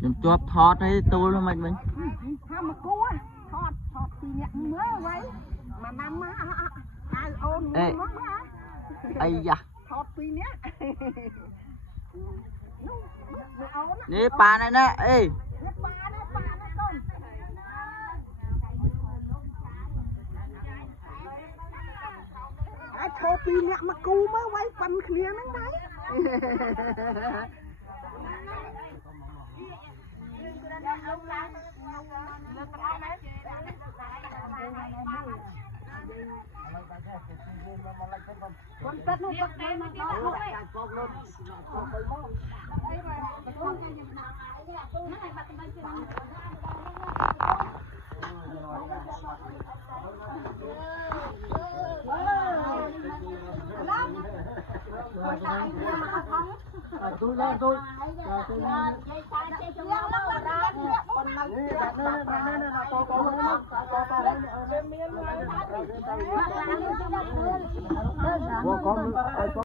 ខ្ញុំជាប់ថតឲ្យទូលមិនវិញថាមកគូថតពីអ្នកមើលໄວមកណាំមកហៅអូនមកមើលអីយ៉ាថតពីអ្នកនេះប៉ានេះណាអេប៉ានេះកូនអាចឈរពីអ្នកមកគូមើលໄວប៉ាន់គ្នាហ្នឹងដែរcon tất nó bắt đây mà nó con luôn tôi lên tôi con